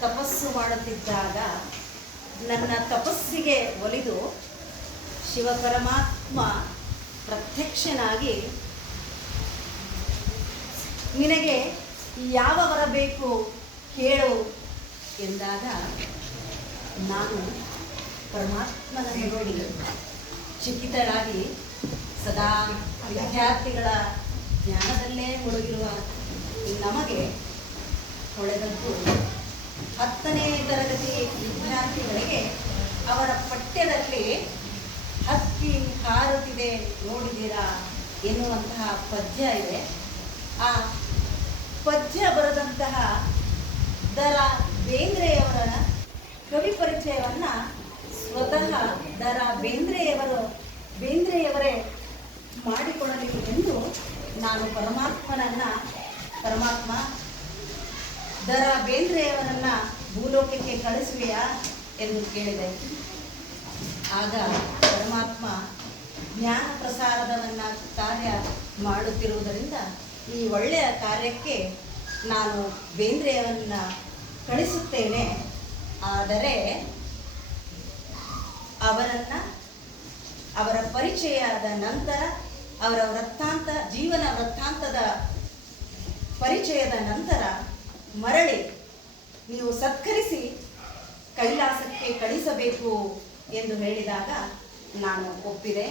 ತಪಸ್ಸು ಮಾಡುತ್ತಿದ್ದಾಗ ನನ್ನ ತಪಸ್ಸಿಗೆ ಒಲಿದು ಶಿವಪರಮಾತ್ಮ ಪ್ರತ್ಯಕ್ಷನಾಗಿ ನಿನಗೆ ಯಾವ ವರ ಬೇಕು ಕೇಳು ಎಂದಾಗ ನಾನು ಪರಮಾತ್ಮನ ನೋಡಿ ಚಿಕಿತರಾಗಿ ಸದಾ ವಿದ್ಯಾರ್ಥಿಗಳ ಜ್ಞಾನದಲ್ಲೇ ಮುಳುಗಿರುವ ನಮಗೆ ಹೊಳೆದದ್ದು ಹತ್ತನೇ ತರಗತಿ ವಿದ್ಯಾರ್ಥಿಗಳಿಗೆ ಅವರ ಪಠ್ಯದಲ್ಲಿ ಹಕ್ಕಿ ಹಾರುತ್ತಿದೆ ನೋಡಿದ್ದೀರಾ ಎನ್ನುವಂತಹ ಪದ್ಯ ಇದೆ. ಆ ಪದ್ಯ ಬರೆದಂತಹ ದರ ಬೇಂದ್ರೆಯವರ ಕವಿ ಪರಿಚಯವನ್ನ ಸ್ವತಃ ದರ ಬೇಂದ್ರೆಯವರು ಬೇಂದ್ರೆಯವರೇ ಮಾಡಿಕೊಡಲಿ ಎಂದು ನಾನು ಪರಮಾತ್ಮನನ್ನ, ಪರಮಾತ್ಮ ದರ ಬೇಂದ್ರೆಯವರನ್ನ ಭೂಲೋಕಕ್ಕೆ ಕಳಿಸುವೆಯಾ ಎಂದು ಕೇಳಿದೆ. ಆಗ ಪರಮಾತ್ಮ ಜ್ಞಾನ ಪ್ರಸಾರದವನ್ನ ಕಾರ್ಯ ಮಾಡುತ್ತಿರುವುದರಿಂದ ಈ ಒಳ್ಳೆಯ ಕಾರ್ಯಕ್ಕೆ ನಾನು ಬೇಂದ್ರೆಯವನ್ನ ಕಳಿಸುತ್ತೇನೆ. ಆದರೆ ಅವರನ್ನ, ಅವರ ಪರಿಚಯ ಆದ ನಂತರ, ಅವರ ವೃತ್ತಾಂತ, ಜೀವನ ವೃತ್ತಾಂತದ ಪರಿಚಯದ ನಂತರ ಮರಳಿ ನೀವು ಸತ್ಕರಿಸಿ ಕೈಲಾಸಕ್ಕೆ ಕಳಿಸಬೇಕು ಎಂದು ಹೇಳಿದಾಗ ನಾನು ಒಪ್ಪಿದೆ.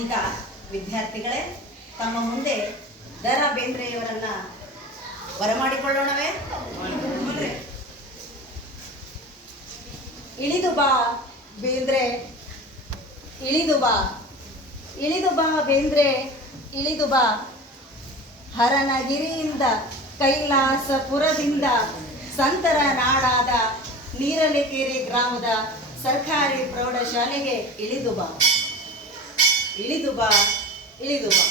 ಈಗ ವಿದ್ಯಾರ್ಥಿಗಳೇ, ತಮ್ಮ ಮುಂದೆ ದರ ಬೇಂದ್ರೆಯವರನ್ನ ಬರಮಾಡಿಕೊಳ್ಳೋಣವೇ? ಇಳಿದು ಬಾ ಬೇಂದ್ರೆ, ಇಳಿದು ಬಾ ಇಳಿದು ಬಾ ಬೇಂದ್ರೆ, ಇಳಿದು ಬಾ. ಹರನಗಿರಿಯಿಂದ ಕೈಲಾಸಪುರದಿಂದ ಸಂತರ ನಾಡಾದ ನೀರಲಿಕೆರೆ ಗ್ರಾಮದ ಸರ್ಕಾರಿ ಪ್ರೌಢಶಾಲೆಗೆ ಇಳಿದು ಬಾ. ಇಳಿದು ಬಾ ಇಳಿದು ಬಾ.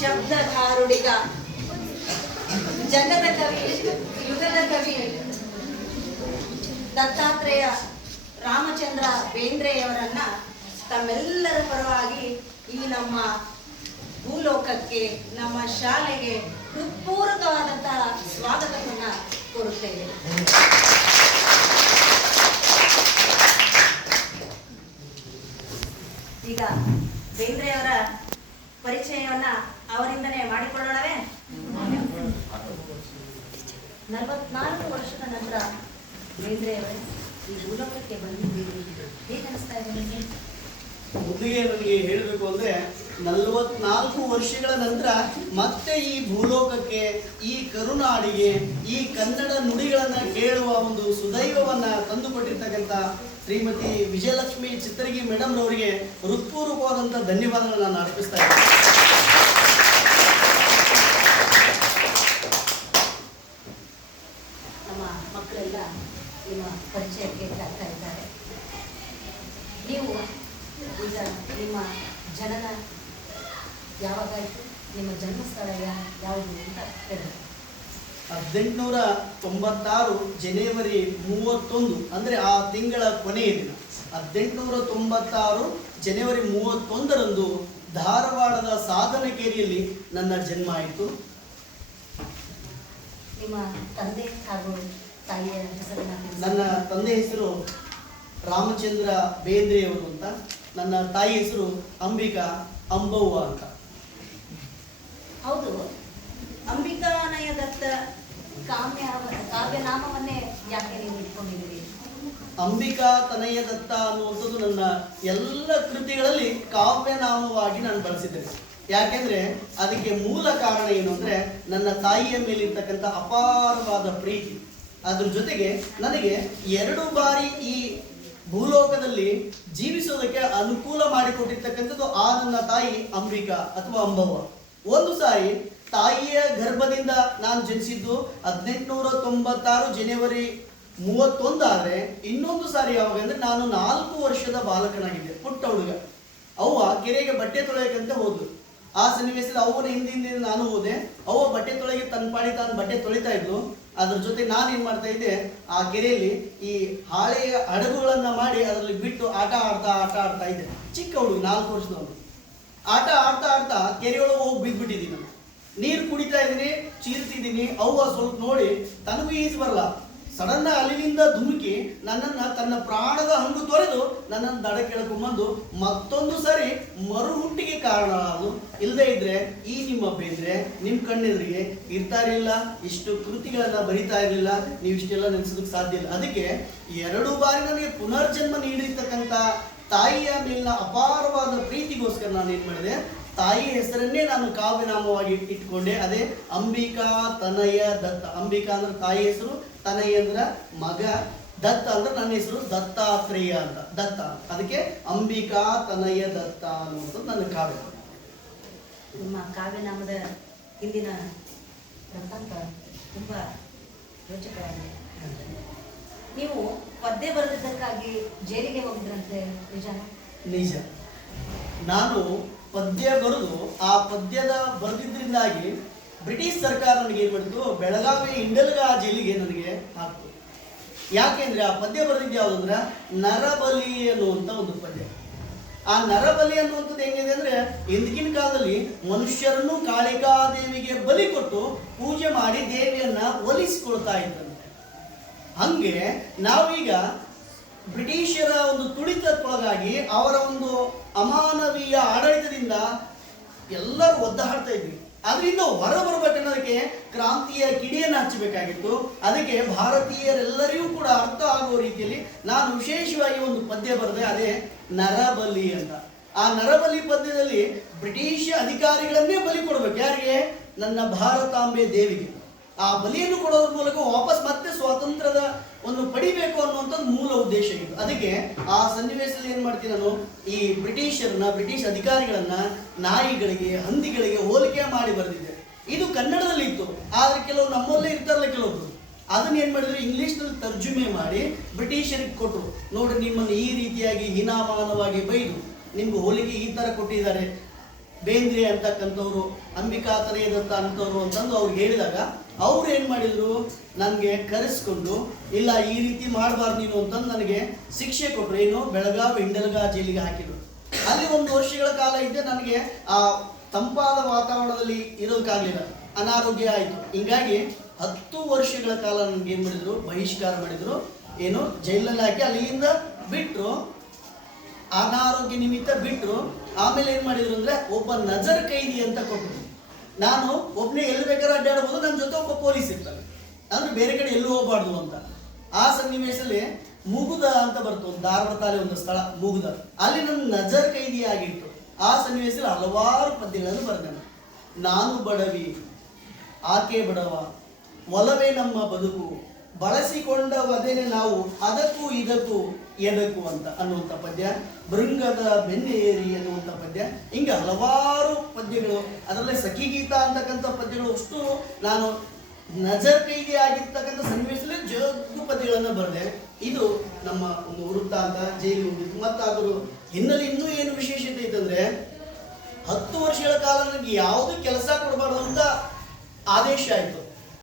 ಶಬ್ದಧಾರುಡಿಗ ಕವಿ, ಯುಗದ ಕವಿ. ದತ್ತಾತ್ರೇಯ ರಾಮಚಂದ್ರ ಬೇಂದ್ರೆಯವರನ್ನ ತಮ್ಮೆಲ್ಲರ ಪರವಾಗಿ ಈ ನಮ್ಮ ಭೂಲೋಕಕ್ಕೆ, ನಮ್ಮ ಶಾಲೆಗೆ ಹೃತ್ಪೂರ್ವಕವಾದಂತಹ ಸ್ವಾಗತವನ್ನ ಕೋರುತ್ತೇವೆ ಈಗ ಬೇಂದ್ರೆಯವರ ಪರಿಚಯವನ್ನ ಅವರಿಂದನೇ ಮಾಡಿಕೊಳ್ಳೋಣವೇ? ನಲವತ್ನಾಲ್ಕು ವರ್ಷದ ನಂತರ ಬೇಂದ್ರೆಯವರೇ ಈ ನನಗೆ ಹೇಳಬೇಕು ಅಂದ್ರೆ ನಲವತ್ನಾಲ್ಕು ವರ್ಷಗಳ ನಂತರ ಮತ್ತೆ ಈ ಭೂಲೋಕಕ್ಕೆ, ಈ ಕರುನಾಡಿಗೆ, ಈ ಕನ್ನಡ ನುಡಿಗಳನ್ನು ಕೇಳುವ ಒಂದು ಸುದೈವವನ್ನ ತಂದುಕೊಟ್ಟಿರ್ತಕ್ಕಂಥ ಶ್ರೀಮತಿ ವಿಜಯಲಕ್ಷ್ಮಿ ಚಿತ್ರಗಿ ಮೇಡಮ್ ರವರಿಗೆ ಹೃತ್ಪೂರ್ವಕವಾದಂಥ ಧನ್ಯವಾದಗಳನ್ನು ನಾನು ಅರ್ಪಿಸ್ತಾ ಇದ್ದೀನಿ ನಮ್ಮ ಮಕ್ಕಳೆಲ್ಲ ನಿಮ್ಮ ಪರಿಚಯಕ್ಕೆ ಆಗ್ತಾ ಇದ್ದಾರೆ. ನೀವು ಈಗ ನಿಮ್ಮ ಜನನ ಯಾವಾಗಾಯಿತು ನಿಮ್ಮ ಜನ್ಮಸ್ಥಳ ಯಾವುದು ಅಂತ ಹೇಳಿ. ಹದಿನೆಂಟುನೂರ ತೊಂಬತ್ತಾರು ಜನವರಿ ಮೂವತ್ತೊಂದು ಅಂದ್ರೆ ಆ ತಿಂಗಳ ಕೊನೆಯ ದಿನ. ಹದಿನೆಂಟುನೂರ ತೊಂಬತ್ತಾರು ಜನವರಿ ಮೂವತ್ತೊಂದರಂದು ಧಾರವಾಡದ ಸಾಧನಕೇರಿಯಲ್ಲಿ ನನ್ನ ಜನ್ಮ ಆಯಿತು. ನಿಮ್ಮ ತಂದೆ ಹಾಗೂ ತಾಯಿಯ ಹೆಸರನ್ನ ನನ್ನ ತಂದೆ ಹೆಸರು ರಾಮಚಂದ್ರ ಬೇಂದ್ರೆಯವರು ಅಂತ. ನನ್ನ ತಾಯಿ ಹೆಸರು ಅಂಬಿಕಾ ಅಂಬವ್ವ ಅಂತ. ಹೌದು. ಅಂಬಿಕಾನಯ ದತ್ತ ಕಾವ್ಯ ಕಾವ್ಯನಾಮವನ್ನೇ ಯಾಕೆ ನೀವು ಇಟ್ಕೊಂಡಿದ್ದೀರಿ? ಅಂಬಿಕಾ ತನಯ ದತ್ತ ಅನ್ನುವಂಥದ್ದು ನನ್ನ ಎಲ್ಲ ಕೃತಿಗಳಲ್ಲಿ ಕಾವ್ಯನಾಮವಾಗಿ ನಾನು ಬಳಸಿದ್ದೇನೆ ಯಾಕೆಂದ್ರೆ ಅದಕ್ಕೆ ಮೂಲ ಕಾರಣ ಏನು ಅಂದ್ರೆ ನನ್ನ ತಾಯಿಯ ಮೇಲಿರ್ತಕ್ಕಂಥ ಅಪಾರವಾದ ಪ್ರೀತಿ. ಅದ್ರ ಜೊತೆಗೆ ನನಗೆ ಎರಡು ಬಾರಿ ಈ ಭೂಲೋಕದಲ್ಲಿ ಜೀವಿಸೋದಕ್ಕೆ ಅನುಕೂಲ ಮಾಡಿಕೊಟ್ಟಿರ್ತಕ್ಕಂಥದ್ದು ಆ ನನ್ನ ತಾಯಿ ಅಂಬಿಕಾ ಅಥವಾ ಅಂಬವ್ವ. ಒಂದು ಸಾರಿ ತಾಯಿಯ ಗರ್ಭದಿಂದ ನಾನು ಜನಿಸಿದ್ದು ಹದಿನೆಂಟುನೂರ ತೊಂಬತ್ತಾರು ಜನವರಿ ಮೂವತ್ತೊಂದಾದರೆ ಇನ್ನೊಂದು ಸಾರಿ ಯಾವಾಗ ಅಂದ್ರೆ ನಾನು ನಾಲ್ಕು ವರ್ಷದ ಬಾಲಕನಾಗಿದ್ದೆ, ಪುಟ್ಟ ಹುಡುಗ. ಅವ್ವ ಕೆರೆಗೆ ಬಟ್ಟೆ ತೊಳೆಯಕಂತೆ ಹೋದ್ಲು. ಆ ಸನ್ನಿವೇಶದಲ್ಲಿ ಅವನ ಹಿಂದೆ ನಾನು ಹೋದೆ. ಅವ ಬಟ್ಟೆ ತೊಳೆಗೆ ತನ್ನ ಪಾಡಿ ತಾನು ಬಟ್ಟೆ ತೊಳಿತಾ ಇದ್ಲು. ಅದ್ರ ಜೊತೆ ನಾನು ಏನ್ ಮಾಡ್ತಾ ಇದ್ದೆ, ಆ ಕೆರೆಯಲ್ಲಿ ಈ ಹಾಳೆಯ ಹಡಗುಗಳನ್ನ ಮಾಡಿ ಅದರಲ್ಲಿ ಬಿಟ್ಟು ಆಟ ಆಡ್ತಾ ಆಟ ಆಡ್ತಾ ಇದ್ದೆ. ಚಿಕ್ಕ ಹುಡುಗ, ನಾಲ್ಕು ವರ್ಷದವನು ಆಟ ಆಡ್ತಾ ಆಡ್ತಾ ಕೆರೆಯೊಳಗೆ ಹೋಗಿ ಬಿದ್ದ್ಬಿಟ್ಟಿದ್ದೀನಿ ನಾನು. ನೀರು ಕುಡಿತಾ ಇದ್ದೀನಿ, ಚೀರ್ತಿದ್ದೀನಿ. ಅವ್ವ ಸ್ವಲ್ಪ ನೋಡಿ, ತನಗೂ ಈಜು ಬರಲ್ಲ. ಸಡನ್ ಅಲ್ಲಿಂದ ಧುಮುಕಿ ನನ್ನನ್ನ ತನ್ನ ಪ್ರಾಣದ ಹಂಗು ತೊರೆದು ನನ್ನನ್ನು ದಡ ಕೆಳಕೊಂಬಂದು ಮತ್ತೊಂದು ಸರಿ ಮರು ಹುಟ್ಟಿಗೆ ಕಾರಣ ಅದು. ಇಲ್ಲದೆ ಇದ್ರೆ ಈ ನಿಮ್ಮ ಬೇಂದ್ರೆ ನಿಮ್ಮ ಕಣ್ಣೆದುರಿಗೆ ಇರ್ತಾ ಇರಲಿಲ್ಲ, ಇಷ್ಟು ಕೃತಿಗಳನ್ನ ಬರಿತಾ ಇರಲಿಲ್ಲ, ನೀವು ಇಷ್ಟೆಲ್ಲ ನೆನೆಸೋದಕ್ಕೆ ಸಾಧ್ಯ ಇಲ್ಲ. ಅದಕ್ಕೆ ಎರಡು ಬಾರಿ ನನಗೆ ಪುನರ್ಜನ್ಮ ನೀಡಿರ್ತಕ್ಕಂಥ ತಾಯಿಯ ಮೇಲಿನ ಅಪಾರವಾದ ಪ್ರೀತಿಗೋಸ್ಕರ ನಾನು ಏನು ಮಾಡಿದೆ ತಾಯಿಯ ಹೆಸರನ್ನೇ ನಾನು ಕಾವ್ಯನಾಮವಾಗಿ ಇಟ್ಕೊಂಡೆ. ಅದೇ ಅಂಬಿಕಾ ತನಯ ದತ್ತ ಅಂಬಿಕಾ ಅಂದ್ರೆ ತಾಯಿ ಹೆಸರು ತನಯ ಅಂದ್ರ ಮಗ ದತ್ತ ಅಂದ್ರೆ ನನ್ನ ಹೆಸರು ದತ್ತಾತ್ರೇಯ ಅಂತ. ದತ್ತ ಅದಕ್ಕೆ ಅಂಬಿಕಾ ತನಯ ದತ್ತ ಅನ್ನುವಂಥದ್ದು ನನ್ನ ಕಾವ್ಯ. ನಿಮ್ಮ ಕಾವ್ಯನಾಮದ ಹಿಂದಿನ ಪ್ರಸಂಗ ತುಂಬ ರೋಚಕವಾಗಿದೆ ನೀವು ಪದ್ಯ ಬರೆದಿದ್ದಕ್ಕಾಗಿ ಜೈಲಿಗೆ ಹೋಗಿದ್ರಂತೆ ನಿಜ ನಿಜ. ನಾನು ಪದ್ಯ ಬರೆದು, ಆ ಪದ್ಯದ ಬರೆದಿದ್ದರಿಂದಾಗಿ ಬ್ರಿಟಿಷ್ ಸರ್ಕಾರ ನನಗೆ ಏನು ಮಾಡಿತು? ಬೆಳಗಾವಿ ಇಂಡಲ್ಗಾ ಜೈಲಿಗೆ ನನಗೆ ಹಾಕ್ತು. ಯಾಕೆಂದ್ರೆ ಆ ಪದ್ಯ ಬರೆದಿದ್ದು ಯಾವುದಂದ್ರೆ ನರಬಲಿ ಅನ್ನುವಂಥ ಒಂದು ಪದ್ಯ. ಆ ನರಬಲಿ ಅನ್ನುವಂಥದ್ದು ಹೆಂಗಿದೆ ಅಂದ್ರೆ ಹಿಂದಿನ ಕಾಲದಲ್ಲಿ ಮನುಷ್ಯರನ್ನು ಕಾಳಿಕಾದೇವಿಗೆ ಬಲಿ ಕೊಟ್ಟು ಪೂಜೆ ಮಾಡಿ ದೇವಿಯನ್ನ ಒಲಿಸಿಕೊಳ್ತಾ ಇದ್ದಂತೆ ಹಂಗೆ ನಾವೀಗ ಬ್ರಿಟಿಷರ ಒಂದು ತುಳಿತಕ್ಕೊಳಗಾಗಿ ಅವರ ಒಂದು ಅಮಾನವೀಯ ಆಡಳಿತದಿಂದ ಎಲ್ಲರೂ ಒದ್ದಾಡ್ತಾ ಇದ್ವಿ. ಅದರಿಂದ ಹೊರ ಬರಬೇಕನ್ನೋದಕ್ಕೆ ಕ್ರಾಂತಿಯ ಕಿಡಿಯನ್ನು ಹಚ್ಚಬೇಕಾಗಿತ್ತು. ಅದಕ್ಕೆ ಭಾರತೀಯರೆಲ್ಲರಿಗೂ ಕೂಡ ಅರ್ಥ ಆಗುವ ರೀತಿಯಲ್ಲಿ ನಾನು ವಿಶೇಷವಾಗಿ ಒಂದು ಪದ್ಯ ಬರೆದೆ, ಅದೇ ನರಬಲಿ ಅಂತ. ಆ ನರಬಲಿ ಪದ್ಯದಲ್ಲಿ ಬ್ರಿಟಿಷ್ ಅಧಿಕಾರಿಗಳನ್ನೇ ಬಲಿ ಕೊಡಬೇಕು. ಯಾರಿಗೆ? ನನ್ನ ಭಾರತಾಂಬೆ ದೇವಿಗೆ. ಆ ಬಲಿಯನ್ನು ಕೊಡೋದ್ರ ಮೂಲಕ ವಾಪಸ್ ಮತ್ತೆ ಸ್ವಾತಂತ್ರ್ಯದ ಒಂದು ಪಡಿಬೇಕು ಅನ್ನುವಂಥದ್ದು ಮೂಲ ಉದ್ದೇಶ ಇತ್ತು. ಅದಕ್ಕೆ ಆ ಸನ್ನಿವೇಶದಲ್ಲಿ ಏನು ಮಾಡ್ತೀನಿ ನಾನು? ಈ ಬ್ರಿಟಿಷರನ್ನ ಬ್ರಿಟಿಷ್ ಅಧಿಕಾರಿಗಳನ್ನ, ನಾಯಿಗಳಿಗೆ, ಹಂದಿಗಳಿಗೆ ಹೋಲಿಕೆ ಮಾಡಿ ಬರೆದಿದ್ದೆ. ಇದು ಕನ್ನಡದಲ್ಲಿ ಇತ್ತು. ಆದರೆ ಕೆಲವು ನಮ್ಮಲ್ಲೇ ಇರ್ತಾರಲ್ಲ ಕೆಲವೊಬ್ರು. ಅದನ್ನ ಏನ್ ಮಾಡಿದ್ರು? ಇಂಗ್ಲಿಷ್ನಲ್ಲಿ ತರ್ಜುಮೆ ಮಾಡಿ ಬ್ರಿಟಿಷರಿಗೆ ಕೊಟ್ಟರು ನೋಡಿ ನಿಮ್ಮನ್ನು ಈ ರೀತಿಯಾಗಿ ಹೀನಾಮಾನವಾಗಿ ಬೈದು ನಿಮ್ಗೆ ಹೋಲಿಕೆ ಈ ತರ ಕೊಟ್ಟಿದ್ದಾರೆ. ಬೇಂದ್ರೆ ಅಂತಕ್ಕಂಥವ್ರು, ಅಂಬಿಕಾ ತಲೆಯದಂತ ಅಂಥವ್ರು ಅಂತಂದು ಅವ್ರು ಹೇಳಿದಾಗ, ಅವ್ರು ಏನು ಮಾಡಿದ್ರು? ನನಗೆ ಕರೆಸ್ಕೊಂಡು, ಇಲ್ಲ, ಈ ರೀತಿ ಮಾಡಬಾರ್ದು ನೀನು ಅಂತಂದು ನನಗೆ ಶಿಕ್ಷೆ ಕೊಟ್ಟರು ಏನು? ಬೆಳಗಾವಿ ಇಂಡಲ್ಗಾ ಜೈಲಿಗೆ ಹಾಕಿದ್ರು. ಅಲ್ಲಿ ಒಂದು ವರ್ಷಗಳ ಕಾಲ ಇದ್ದೆ ನನಗೆ ಆ ತಂಪಾದ ವಾತಾವರಣದಲ್ಲಿ ಇರೋದಕ್ಕಾಗಲಿಲ್ಲ. ಅನಾರೋಗ್ಯ ಆಯಿತು. ಹಿಂಗಾಗಿ ಹತ್ತು ವರ್ಷಗಳ ಕಾಲ ನನಗೆ ಏನು ಮಾಡಿದ್ರು? ಬಹಿಷ್ಕಾರ ಮಾಡಿದ್ರು. ಏನು? ಜೈಲಲ್ಲಿ ಹಾಕಿ ಅಲ್ಲಿಂದ ಬಿಟ್ಟರು ಅನಾರೋಗ್ಯ ನಿಮಿತ್ತ ಬಿಟ್ಟರು ಆಮೇಲೆ ಏನ್ ಮಾಡಿದ್ರು ಅಂದ್ರೆ, ಒಬ್ಬ ನಜರ್ ಕೈದಿ ಅಂತ ಕೊಟ್ಟರು ನಾನು ಒಬ್ಬನೇ ಎಲ್ಲಿ ಬೇಕಾದ್ರೆ ಅಡ್ಡಾಡಬಹುದು ನನ್ನ ಜೊತೆ ಒಬ್ಬ ಪೊಲೀಸ್ ಇರ್ತಾನೆ. ಅಂದ್ರೆ ಬೇರೆ ಕಡೆ ಎಲ್ಲೂ ಹೋಗ್ಬಾರ್ದು ಅಂತ. ಆ ಸನ್ನಿವೇಶದಲ್ಲಿ ಮುಗುದ ಅಂತ ಬರ್ತು, ಒಂದು ಧಾರವಾಡ ತಾಲೆ ಒಂದು ಸ್ಥಳ, ಮುಗುದ. ಅಲ್ಲಿ ನನ್ನ ನಜರ್ ಕೈದಿ ಆಗಿತ್ತು. ಆ ಸನ್ನಿವೇಶದಲ್ಲಿ ಹಲವಾರು ಪದ್ಯಗಳನ್ನು ಬರೆದನು. ನಾನು ಬಡವಿ, ಆಕೆ ಬಡವ, ಒಲವೇ ನಮ್ಮ ಬದುಕು ಬಳಸಿಕೊಂಡ ವದನೆ ನಾವು ಅದಕ್ಕೂ ಇದಕ್ಕೂ ಎದಕ್ಕೂ ಅಂತ ಅನ್ನುವಂಥ ಪದ್ಯ ಭೃಂಗದ ಬೆನ್ನೇರಿ ಅನ್ನುವಂಥ ಪದ್ಯ, ಹಿಂಗೆ ಹಲವಾರು ಪದ್ಯಗಳು, ಅದರಲ್ಲೇ ಸಖಿಗೀತ ಅಂತಕ್ಕಂಥ ಪದ್ಯಗಳು ಅಷ್ಟು ನಾನು ನಜರ್ ಕೈಗೆ ಆಗಿರ್ತಕ್ಕಂಥ ಸನ್ನಿವೇಶದಲ್ಲಿ ಜಗ್ಗು ಪದ್ಯಗಳನ್ನು ಬರೆದೆ. ಇದು ನಮ್ಮ ಒಂದು ವೃತ್ತಾಂತ, ಜೈಲು ಮತ್ತಾದರೂ ಹಿನ್ನೆಲೆ ಇನ್ನೂ ಏನು ವಿಶೇಷತೆ ಇತ್ತಂದ್ರೆ, ಹತ್ತು ವರ್ಷಗಳ ಕಾಲ ನನಗೆ ಯಾವುದು ಕೆಲಸ ಕೊಡಬಾರ್ದು ಅಂತ ಆದೇಶ ಆಯಿತು.